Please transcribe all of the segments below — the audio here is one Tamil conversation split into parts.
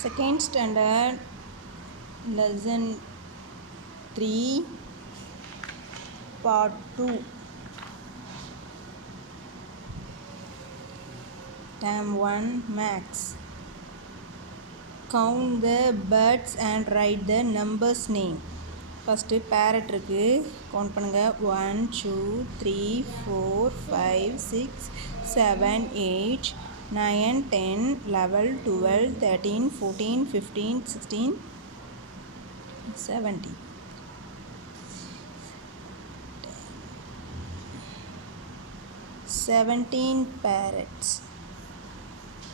Second standard lesson 3 part 2 term 1 max. Count the birds and write the numbers name. First parrot இருக்கு கவுண்ட் பண்ணுங்க 1 2 3 4 5 6 7 8 9 10 11 12 13 14 15 16 17 17 parrots.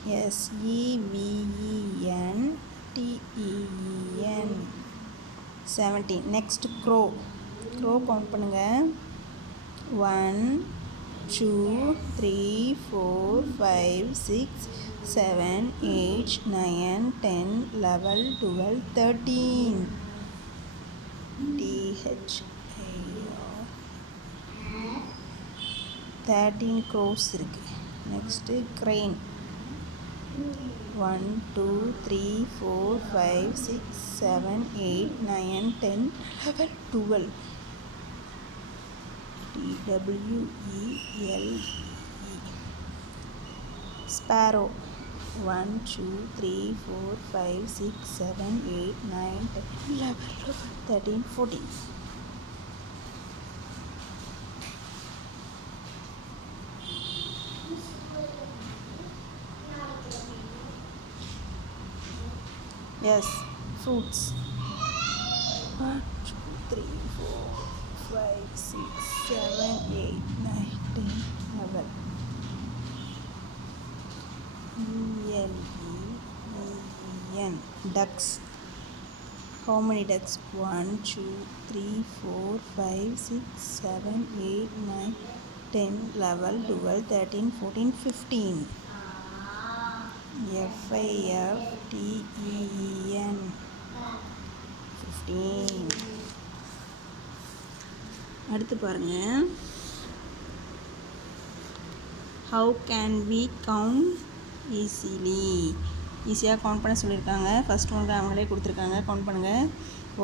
SEVENTEEN 17. Next crow count பண்ணுங்க 1 2 3 4 5 6 7 8 9 10 11 12 13 13 crows இருக்கு. Next crane 1 2 3 4 5 6 7 8 9 10 11 12 TWELE. Sparrow 1 2 3 4 5 6 7 8 9 10 11 12 13 14. Yes, fruits 1 2 3 4 5 6 7 8 9 10 11. ELEN. Ducks. How many ducks? 1 2 3 4 5 6 7 8 9 10 11 12 13 14 15. FIFTEEN 15. அடுத்து பாருங்க, how can we count easily? ஈஸியாக கவுண்ட் பண்ண சொல்லியிருக்காங்க. ஃபஸ்ட் ஒன்று அவங்களே கொடுத்துருக்காங்க. கவுண்ட் பண்ணுங்கள்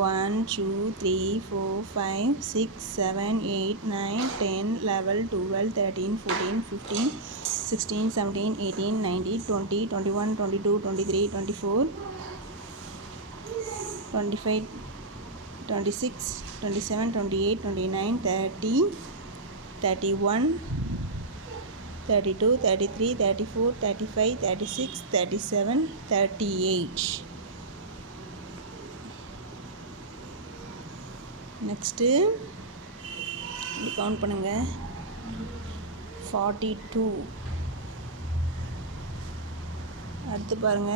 1 2 3 4 5 6 7 8 9 10 11 12 13 14 15 16 17 18 19 20 21 22 23 24 25 26 27 28 29 30 31 32 33 34 35 36 37 38. நெக்ஸ்ட்டு இப்படி கவுண்ட் பண்ணுங்க 42. அடுத்து பாருங்க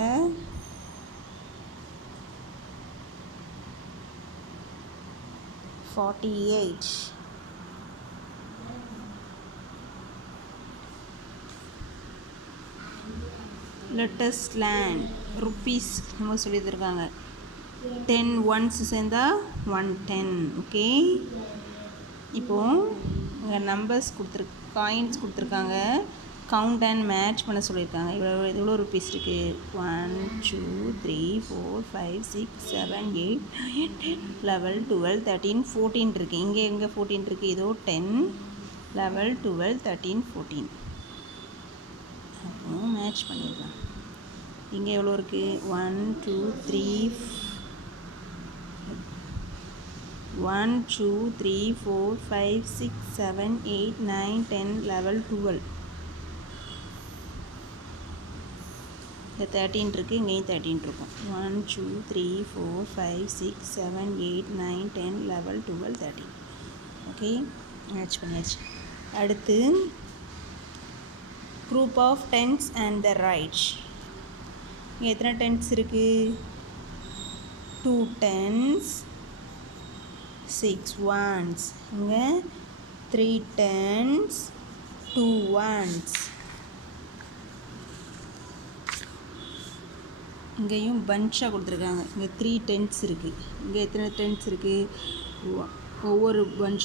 48. லெட்டஸ் லேண்ட் ருப்பீஸ் நம்ம சொல்லியிருக்காங்க. 10 ஒன்ஸ் சேர்ந்தால் 110. ஓகே, இப்போது இங்கே நம்பர்ஸ் காயின்ஸ் கொடுத்துருக்காங்க. கவுண்ட் அண்ட் மேட்ச் பண்ண சொல்லியிருக்காங்க. இவ்வளோ ருப்பீஸ் இருக்குது 1 2 3 4 5 6 7 8 9 10 11 12 13 14 இருக்குது. இங்கே 14 இருக்குது. இதோ 10 11 12 13 14. அப்போ மேட்ச் பண்ணிடலாம். இங்கே எவ்வளோ இருக்குது 1 2 3 1 2 3 4 5 6 7 8 9 10 11 12. இங்கே 13 இருக்குது. இங்கேயும் 13 இருக்கும். 1 2 3 4 5 6 7 8 9 10 11 12 13. ஓகே, மேட்ச் பண்ணியாச்சு. அடுத்து group of tens and the right. இங்கே எத்தனை டென்ஸ் இருக்குது? 2 tens 6 ones. இங்கே 3 tens 2 ones. இங்கேயும் பஞ்சாக கொடுத்துருக்காங்க. இங்கே 3 டென்ஸ் இருக்குது. இங்கே எத்தனை டென்ஸ் இருக்குது? ஒவ்வொரு பஞ்சில்